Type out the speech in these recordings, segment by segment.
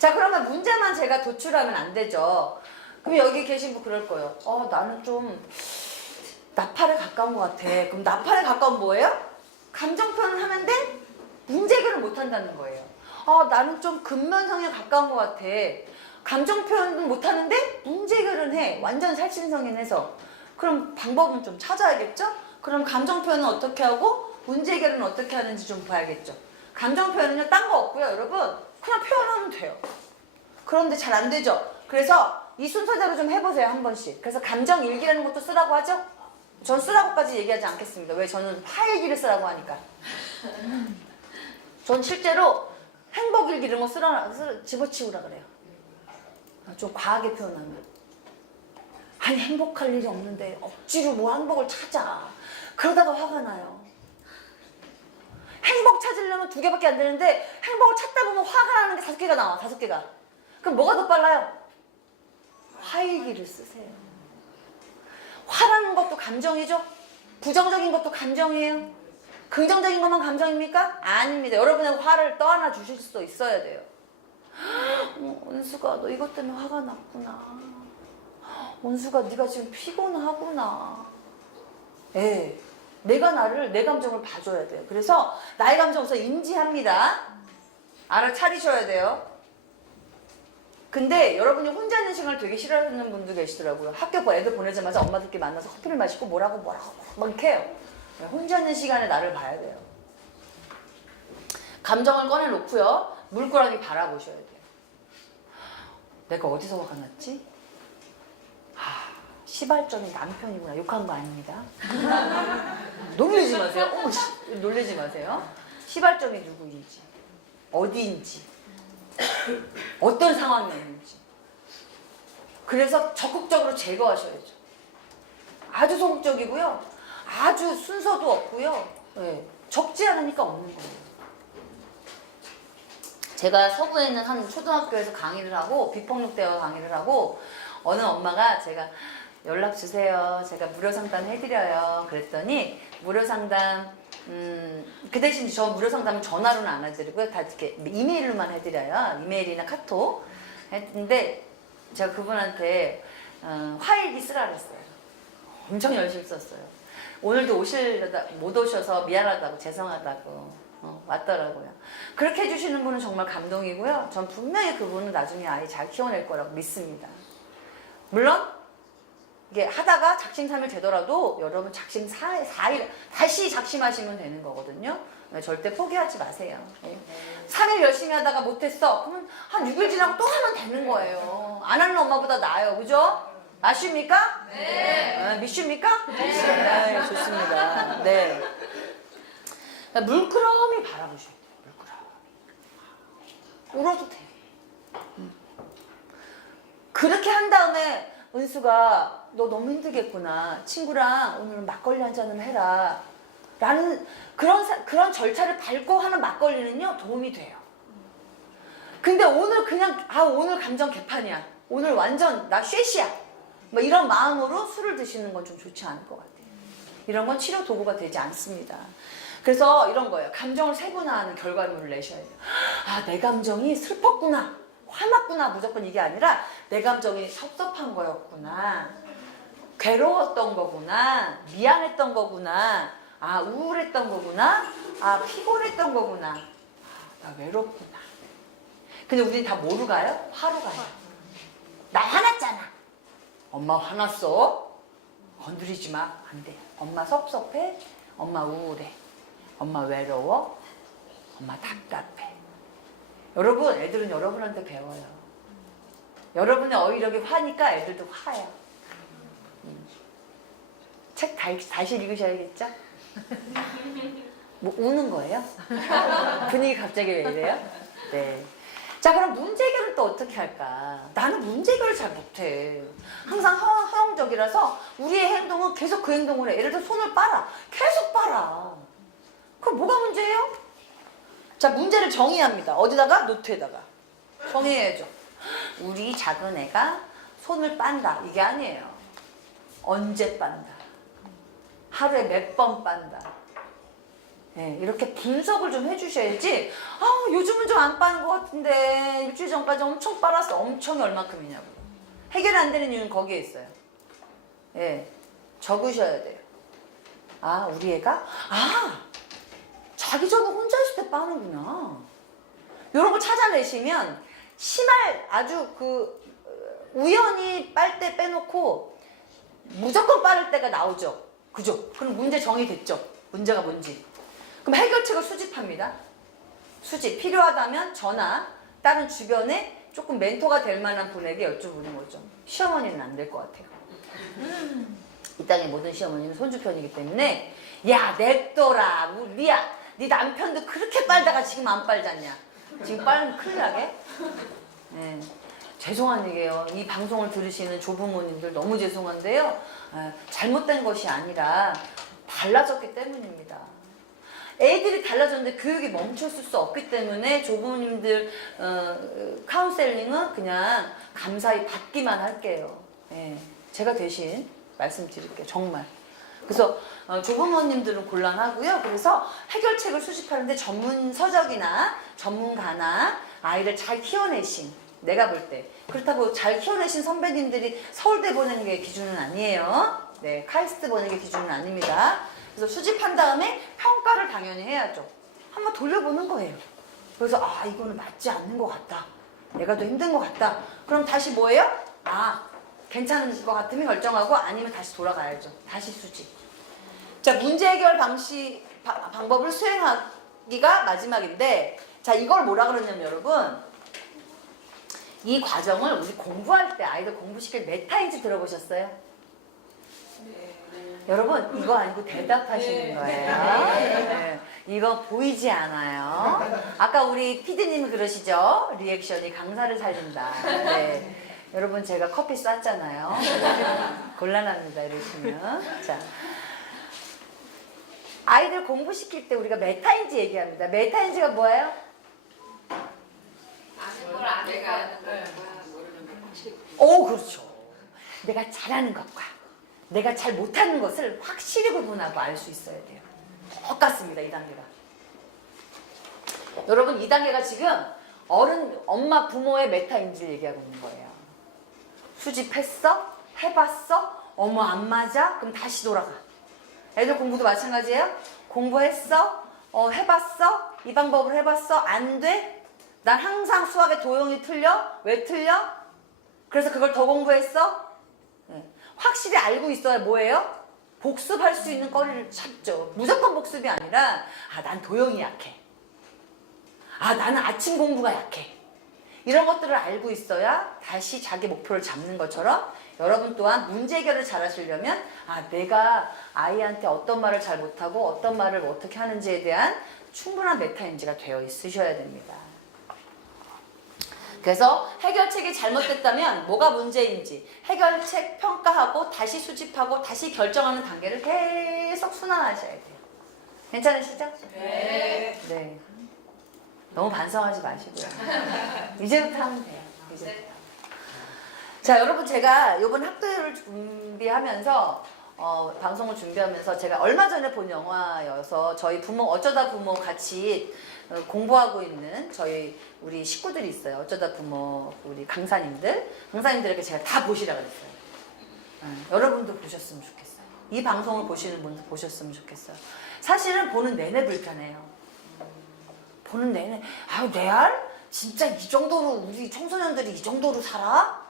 자, 그러면 문제만 제가 도출하면 안 되죠. 그럼 여기 계신 분 그럴 거예요. 나는 좀 나팔에 가까운 것 같아. 그럼 나팔에 가까운 뭐예요? 감정 표현을 하는데 문제 해결을 못 한다는 거예요. 나는 좀 근면성에 가까운 것 같아. 감정 표현은 못 하는데 문제 해결은 해. 완전 살신성인해서. 그럼 방법은 좀 찾아야겠죠? 그럼 감정 표현은 어떻게 하고 문제 해결은 어떻게 하는지 좀 봐야겠죠. 감정 표현은요, 딴 거 없고요, 여러분. 그냥 표현하면 돼요. 그런데 잘 안 되죠? 그래서 이 순서대로 좀 해보세요, 한 번씩. 그래서 감정 일기라는 것도 쓰라고 하죠? 전 쓰라고까지 얘기하지 않겠습니다. 왜? 저는 화일기를 쓰라고 하니까. 전 실제로 행복일기 이런 거 집어치우라 그래요. 좀 과하게 표현하면. 아니, 행복할 일이 없는데 억지로 뭐 행복을 찾아. 그러다가 화가 나요. 행복 찾으려면 2개밖에 안 되는데 행복을 찾다 보면 화가 나는 게 5개가 나와. 5개가. 그럼 뭐가 더 빨라요? 화일기를 쓰세요. 화라는 것도 감정이죠? 부정적인 것도 감정이에요. 긍정적인 것만 감정입니까? 아닙니다. 여러분의 화를 떠안아 주실 수 있어야 돼요. 은수가 너 이것 때문에 화가 났구나. 은수가 네가 지금 피곤하구나. 예, 내가 내 감정을 봐줘야 돼요. 그래서 나의 감정 우선 인지합니다. 알아차리셔야 돼요. 근데 여러분이 혼자 있는 시간을 되게 싫어하는 분도 계시더라고요. 학교 애들 보내자마자 엄마들끼리 만나서 커피를 마시고 뭐라고 막 이렇게 해요. 혼자 있는 시간에 나를 봐야 돼요. 감정을 꺼내놓고요. 물고라니 바라보셔야 돼요. 내가 어디서 화가 났지? 시발점이 남편이구나. 욕한 거 아닙니다. 놀리지 마세요. 놀리지 마세요. 시발점이 누구인지, 어디인지, 어떤 상황이었는지. 그래서 적극적으로 제거하셔야죠. 아주 소극적이고요. 아주 순서도 없고요. 네, 적지 않으니까 없는 거예요. 제가 서부에 있는 한 초등학교에서 강의를 하고 비폭력대화 강의를 하고 어느 엄마가 제가 연락 주세요. 제가 무료 상담 해드려요. 그랬더니 무료 상담 그 대신 저 무료 상담은 전화로는 안 해드리고요. 다 이렇게 이메일로만 해드려요. 이메일이나 카톡 했는데 제가 그분한테 화일기 쓰라 그랬어요. 엄청 열심히 썼어요. 오늘도 못 오셔서 미안하다고 죄송하다고 왔더라고요. 그렇게 해주시는 분은 정말 감동이고요. 전 분명히 그분은 나중에 아이 잘 키워낼 거라고 믿습니다. 물론 이게 하다가 작심삼일 되더라도 여러분 작심 4일 다시 작심하시면 되는 거거든요. 절대 포기하지 마세요. 3일 열심히 하다가 못했어. 그러면 한 6일 지나고 또 하면 되는 거예요. 안 하는 엄마보다 나아요. 그죠? 아쉽니까? 네. 미쉽니까? 네. 네, 좋습니다. 네. 물끄러미 바라보셔야 돼요. 물끄러미. 울어도 돼요. 그렇게 한 다음에 은수가 너 너무 힘들겠구나. 친구랑 오늘은 막걸리 한 잔을 해라. 라는 그런 절차를 밟고 하는 막걸리는요, 도움이 돼요. 근데 오늘 그냥, 오늘 감정 개판이야. 오늘 완전 나 쉐시야. 뭐 이런 마음으로 술을 드시는 건 좀 좋지 않을 것 같아요. 이런 건 치료 도구가 되지 않습니다. 그래서 이런 거예요. 감정을 세분화하는 결과물을 내셔야 돼요. 내 감정이 슬펐구나. 화났구나. 무조건 이게 아니라 내 감정이 섭섭한 거였구나. 괴로웠던 거구나. 미안했던 거구나. 우울했던 거구나. 피곤했던 거구나. 나 외롭구나. 근데 우린 다 뭐로 가요? 화로 가요. 나 화났잖아. 엄마 화났어? 건드리지 마. 안 돼. 엄마 섭섭해? 엄마 우울해. 엄마 외로워? 엄마 답답해. 여러분, 애들은 여러분한테 배워요. 여러분의 어휘력이 화니까 애들도 화요. 책 다시 읽으셔야겠죠? 뭐 우는 거예요? 분위기 갑자기 왜 이래요? 네. 자, 그럼 문제 해결을 또 어떻게 할까? 나는 문제 해결을 잘 못해. 항상 허용적이라서 우리의 행동은 계속 그 행동을 해. 예를 들어 손을 빨아. 계속 빨아. 그럼 뭐가 문제예요? 자, 문제를 정의합니다. 어디다가? 노트에다가. 정의해야죠. 우리 작은 애가 손을 빤다. 이게 아니에요. 언제 빤다. 하루에 몇 번 빤다. 예, 이렇게 분석을 좀 해주셔야지. 요즘은 좀 안 빠는 것 같은데 일주일 전까지 엄청 빨았어. 엄청이 얼마큼이냐고. 해결이 안 되는 이유는 거기에 있어요. 예, 적으셔야 돼요. 우리 애가 자기 전에 혼자 있을 때 빠는구나. 이런 거 찾아내시면 심할 아주 우연히 빨 때 빼놓고 무조건 빠를 때가 나오죠. 그죠? 그럼 문제 정의됐죠. 문제가 뭔지. 그럼 해결책을 수집합니다. 수집. 필요하다면 저나 다른 주변에 조금 멘토가 될 만한 분에게 여쭤보는 거죠. 시어머니는 안 될 것 같아요. 이 땅의 모든 시어머니는 손주편이기 때문에 야 냅둬라. 리야 네 남편도 그렇게 빨다가 지금 안 빨잖냐. 지금 빨면 큰일 나게. 네. 죄송한 얘기예요. 이 방송을 들으시는 조부모님들 너무 죄송한데요. 잘못된 것이 아니라 달라졌기 때문입니다. 애들이 달라졌는데 교육이 멈췄을 수 없기 때문에 조부모님들 카운셀링은 그냥 감사히 받기만 할게요. 예, 제가 대신 말씀드릴게요. 정말. 그래서 조부모님들은 곤란하고요. 그래서 해결책을 수집하는데 전문 서적이나 전문가나 아이를 잘 키워내신 내가 볼 때 그렇다고 잘 키워내신 선배님들이 서울대 보내는 게 기준은 아니에요. 네, 카이스트 보내는 게 기준은 아닙니다. 그래서 수집한 다음에 평가를 당연히 해야죠. 한번 돌려보는 거예요. 그래서 이거는 맞지 않는 것 같다. 내가 더 힘든 것 같다. 그럼 다시 뭐예요? 괜찮은 것 같으면 결정하고 아니면 다시 돌아가야죠. 다시 수집. 자, 문제 해결 방법을 수행하기가 마지막인데, 자, 이걸 뭐라 그러냐면 여러분, 이 과정을 우리 공부할 때 아이들 공부시킬 메타인지 들어보셨어요? 여러분 이거 아니고 대답하시는 거예요. 네. 이거 보이지 않아요. 아까 우리 PD님이 그러시죠? 리액션이 강사를 살린다. 네. 여러분 제가 커피 쐈잖아요. 곤란합니다 이러시면. 자, 아이들 공부시킬 때 우리가 메타인지 얘기합니다. 메타인지가 뭐예요? 그렇죠. 내가 잘하는 것과 내가 잘 못하는 것을 확실히 구분하고 알 수 있어야 돼요. 똑같습니다. 2단계가. 여러분 2단계가 지금 엄마 부모의 메타인지를 얘기하고 있는 거예요. 수집했어? 해봤어? 어머 안 맞아? 그럼 다시 돌아가. 애들 공부도 마찬가지예요. 공부했어? 해봤어? 이 방법을 해봤어? 안 돼? 난 항상 수학에 도형이 틀려? 왜 틀려? 그래서 그걸 더 공부했어? 네. 확실히 알고 있어야 뭐예요? 복습할 수 있는 거리를 찾죠. 무조건 복습이 아니라 난 도형이 약해. 나는 아침 공부가 약해. 이런 것들을 알고 있어야 다시 자기 목표를 잡는 것처럼 여러분 또한 문제 해결을 잘 하시려면 내가 아이한테 어떤 말을 잘 못하고 어떤 말을 어떻게 하는지에 대한 충분한 메타인지가 되어 있으셔야 됩니다. 그래서 해결책이 잘못됐다면 뭐가 문제인지 해결책 평가하고 다시 수집하고 다시 결정하는 단계를 계속 순환하셔야 돼요. 괜찮으시죠? 네. 네. 너무 반성하지 마시고요. 이제부터 하면 돼요. 이제부터. 자, 여러분 제가 이번 학도를 준비하면서 방송을 준비하면서 제가 얼마 전에 본 영화여서 저희 부모 어쩌다 부모 같이 공부하고 있는 우리 식구들이 있어요. 어쩌다 부모 우리 강사님들에게 제가 다 보시라 그랬어요. 여러분도 보셨으면 좋겠어요. 이 방송을 보시는 분도 보셨으면 좋겠어요. 사실은 보는 내내 불편해요. 보는 내내 내 알? 진짜 이 정도로 우리 청소년들이 이 정도로 살아?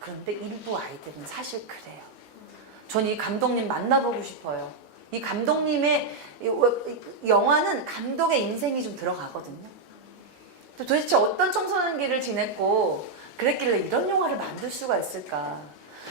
그런데 일부 아이들은 사실 그래요. 전 이 감독님 만나보고 싶어요. 이 감독님의 영화는 감독의 인생이 좀 들어가거든요. 또 도대체 어떤 청소년기를 지냈고 그랬길래 이런 영화를 만들 수가 있을까.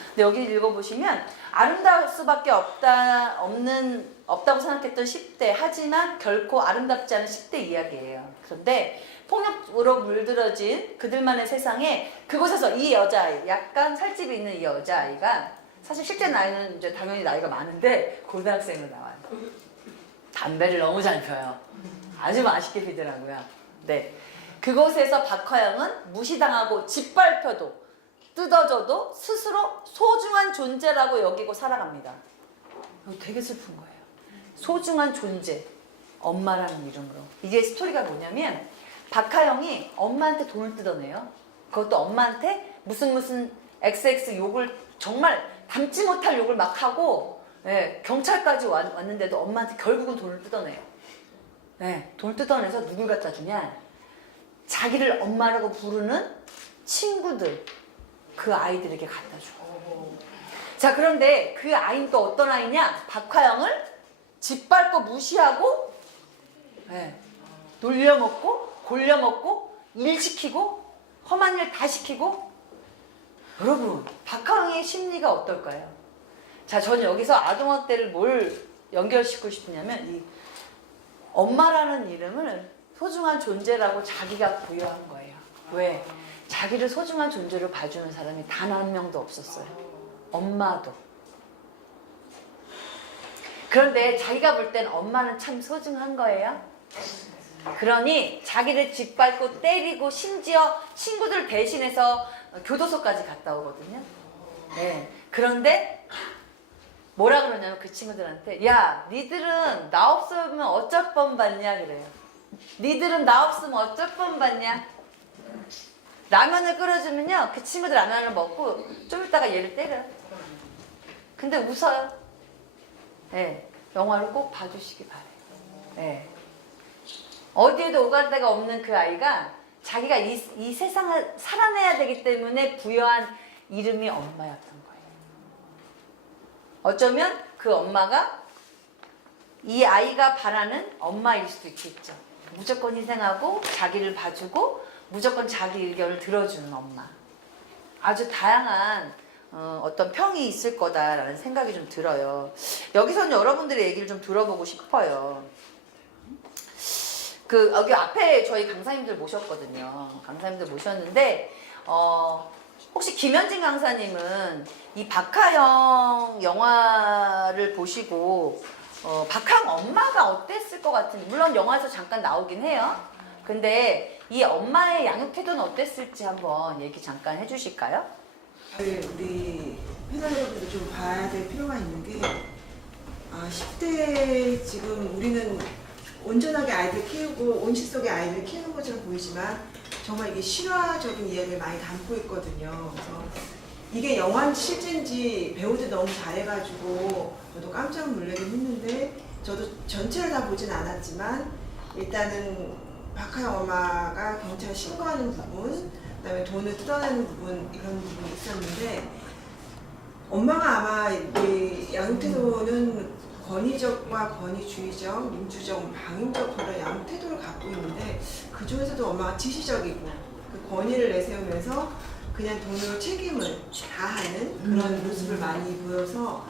근데 여기 읽어보시면 아름다울 수밖에 없다고 생각했던 10대 하지만 결코 아름답지 않은 10대 이야기예요. 그런데 폭력으로 물들어진 그들만의 세상에 그곳에서 이 여자아이, 약간 살집이 있는 이 여자아이가 사실 실제 나이는 이제 당연히 나이가 많은데 고등학생으로 나와요. 담배를 너무 잘 펴요. 아주 맛있게 피더라고요. 네. 그곳에서 박화영은 무시당하고 짓밟혀도 뜯어져도 스스로 소중한 존재라고 여기고 살아갑니다. 이거 되게 슬픈 거예요. 소중한 존재. 엄마라는 이름으로. 이게 스토리가 뭐냐면 박하영이 엄마한테 돈을 뜯어내요. 그것도 엄마한테 무슨 XX 욕을 정말 담지 못할 욕을 막 하고 예, 경찰까지 왔는데도 엄마한테 결국은 돈을 뜯어내요. 예, 돈을 뜯어내서 누굴 갖다 주냐? 자기를 엄마라고 부르는 친구들, 그 아이들에게 갖다 줘. 자, 그런데 그 아이는 또 어떤 아이냐? 박하영을 짓밟고 무시하고 예, 놀려먹고 골려먹고 일 시키고 험한 일 다 시키고. 여러분, 박하영의 심리가 어떨까요? 자, 저는 여기서 아동학대를 뭘 연결시키고 싶냐면 이 엄마라는 이름을 소중한 존재라고 자기가 부여한 거예요. 왜? 자기를 소중한 존재로 봐주는 사람이 단 한 명도 없었어요. 엄마도. 그런데 자기가 볼 땐 엄마는 참 소중한 거예요. 그러니 자기를 짓밟고 때리고 심지어 친구들 대신해서 교도소까지 갔다 오거든요. 네. 그런데 뭐라 그러냐면 그 친구들한테 야, 니들은 나 없으면 어쩔 뻔 봤냐 그래요. 니들은 나 없으면 어쩔 뻔 봤냐. 라면을 끓여주면요, 그 친구들 라면을 먹고 좀 이따가 얘를 때려요. 근데 웃어요. 네. 영화를 꼭 봐주시기 바래요. 네. 어디에도 오갈 데가 없는 그 아이가 자기가 이 세상을 살아내야 되기 때문에 부여한 이름이 엄마였던 거예요. 어쩌면 그 엄마가 이 아이가 바라는 엄마일 수도 있겠죠. 무조건 희생하고 자기를 봐주고 무조건 자기 의견을 들어주는 엄마. 아주 다양한 어떤 평이 있을 거다라는 생각이 좀 들어요. 여기서는 여러분들의 얘기를 좀 들어보고 싶어요. 여기 앞에 저희 강사님들 모셨거든요. 강사님들 모셨는데, 혹시 김현진 강사님은 이 박하영 영화를 보시고, 박하영 엄마가 어땠을 것 같은지, 물론 영화에서 잠깐 나오긴 해요. 근데 이 엄마의 양육 태도는 어땠을지 한번 얘기 잠깐 해주실까요? 우리 회사 여러분들 좀 봐야 될 필요가 있는 게 10대 지금 우리는 온전하게 아이들 키우고 온실 속에 아이들 키우는 것처럼 보이지만 정말 이게 실화적인 이야기를 많이 담고 있거든요. 그래서 이게 영화인지 실제인지 배우들 너무 잘해가지고 저도 깜짝 놀라긴 했는데 저도 전체를 다 보진 않았지만 일단은 박하영 엄마가 경찰 신고하는 부분, 그다음에 돈을 뜯어내는 부분 이런 부분이 있었는데 엄마가 아마 이 양육태도는 권위적과 권위주의적, 민주적, 방임적 그런 양육태도를 갖고 있는데 그 중에서도 엄마가 지시적이고 그 권위를 내세우면서 그냥 돈으로 책임을 다하는 그런 모습을 많이 보여서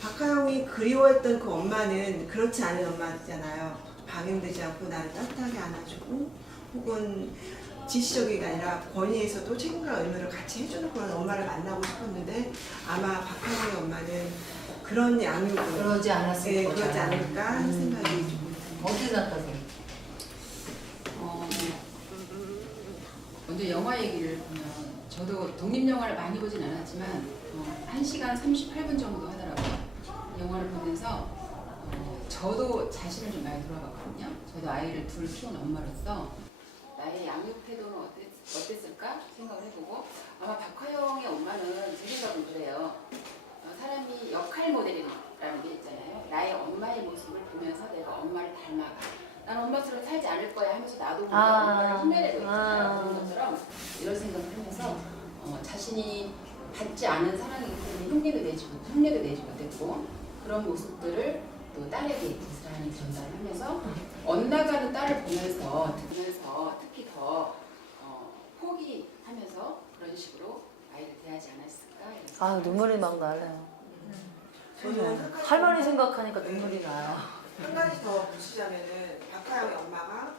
박하영이 그리워했던 그 엄마는 그렇지 않은 엄마잖아요. 방임되지 않고 나를 따뜻하게 안아주고 혹은 지시적이 아니라 권위에서도 책임과 의무를 같이 해주는 그런 엄마를 만나고 싶었는데 아마 박하영의 엄마는 그런 양육을 그러지 않았을 거죠. 그러지 않을까 하는 생각이 좀 듭니다. 어떻게 생각하세요? 먼저 영화 얘기를 보면 저도 독립영화를 많이 보진 않았지만 1시간 38분 정도 하더라고요. 영화를 보면서 저도 자신을 좀 많이 돌아봤거든요. 저도 아이를 둘 키운 엄마로서 나의 양육 태도는 어땠을까 생각을 해보고 아마 박하영의 엄마는 제 생각은 그래요. 사람이 역할 모델이라는 게 있잖아요. 나의 엄마의 모습을 보면서 내가 엄마를 닮아가. 난 엄마처럼 살지 않을 거야 하면서 나도 모르게 엄마를 흉내내고 있잖아요. 그런 것처럼 이런 생각을 하면서 자신이 받지 않은 사랑이기 때문에 흉내도 내지 못했고 그런 모습들을 또 딸에게 고스란히 전달을 하면서 엇나가는 딸을 보면서 특히 더 포기하면서 그런 식으로 아이를 대하지 않았을까. 아, 눈물이 막 나요. 저는 할머니 생각하니까 눈물이 나요. 한 가지 더 보시자면은 박하영의 엄마가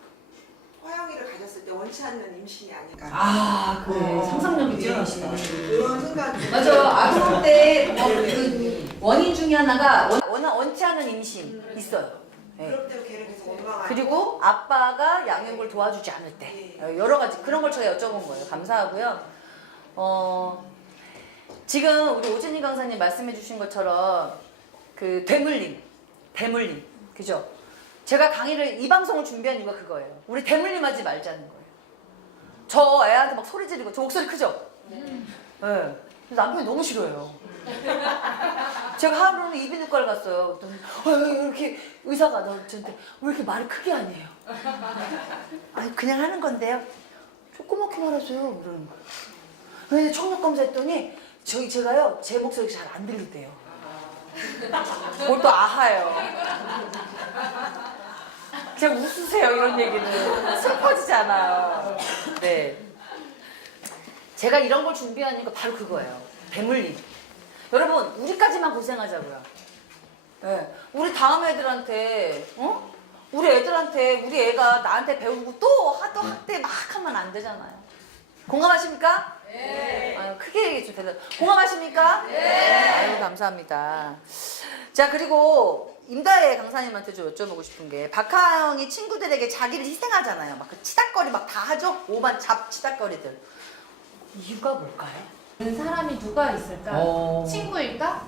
화영이를 가졌을 때 원치 않는 임신이 아닐까. 아, 그래. 상상력이 뛰어나시다. 그런 생각이 맞아. 아동학대 그 원인 중에 하나가 원치 않은 임신 있어요. 네. 그럴 때 걔를 계속 원망하고 그리고 아빠가 양육을 도와주지 않을 때 여러 가지 그런 걸 제가 여쭤본 거예요. 감사하고요. 지금 우리 오진희 강사님 말씀해 주신 것처럼 그 대물림 그죠? 제가 강의를 이 방송을 준비한 이유가 그거예요. 우리 대물림하지 말자는 거예요. 저 애한테 막 소리 지르고 저 목소리 크죠? 네. 남편이 너무 싫어요. 제가 하루는 이비인후과를 갔어요. 그랬더니 왜 이렇게 의사가 저한테 왜 이렇게 말을 크게 하네요. 아니 그냥 하는 건데요. 조그맣게 말하세요. 이러는 거예요. 근데 청력 검사했더니 제가요 제 목소리가 잘 안 들리대요. 뭘 또 아하요. 그냥 웃으세요 이런 얘기는 슬퍼지잖아요. 네. 제가 이런 걸 준비한 이유가 바로 그거예요. 대물림. 여러분 우리까지만 고생하자고요. 네. 우리 다음 애들한테 우리 애들한테 우리 애가 나한테 배우고 또 학대 막 하면 안 되잖아요. 공감하십니까? 네. 아유, 크게 얘기해 주세요. 공감하십니까? 네. 아유 감사합니다. 자 그리고 임다혜 강사님한테 좀 여쭤보고 싶은 게 박하영이 친구들에게 자기를 희생하잖아요. 막 그 치닥거리 막 다 하죠. 오만 잡 치닥거리들. 이유가 뭘까요? 사람이 누가 있을까? 친구일까?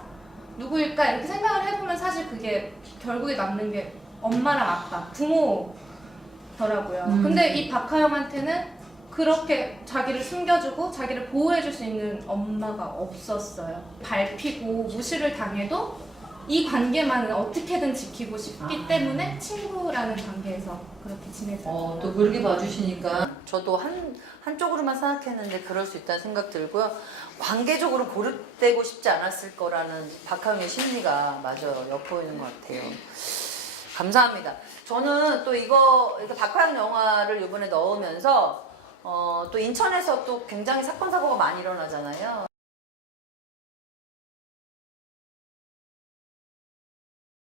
누구일까? 이렇게 생각을 해보면 사실 그게 결국에 남는 게 엄마랑 아빠, 부모더라고요. 근데 이 박하영한테는 그렇게 자기를 숨겨주고 자기를 보호해줄 수 있는 엄마가 없었어요. 밟히고 무시를 당해도 이 관계만은 어떻게든 지키고 싶기 때문에 친구라는 관계에서 그렇게 지내죠. 또 그렇게 봐주시니까 저도 한쪽으로만 생각했는데 그럴 수 있다는 생각 들고요. 관계적으로 고립되고 싶지 않았을 거라는 박하영의 심리가 맞아요. 엿보이는 것 같아요. 감사합니다. 저는 또 이렇게 박하영 영화를 이번에 넣으면서 또 인천에서 또 굉장히 사건 사고가 많이 일어나잖아요.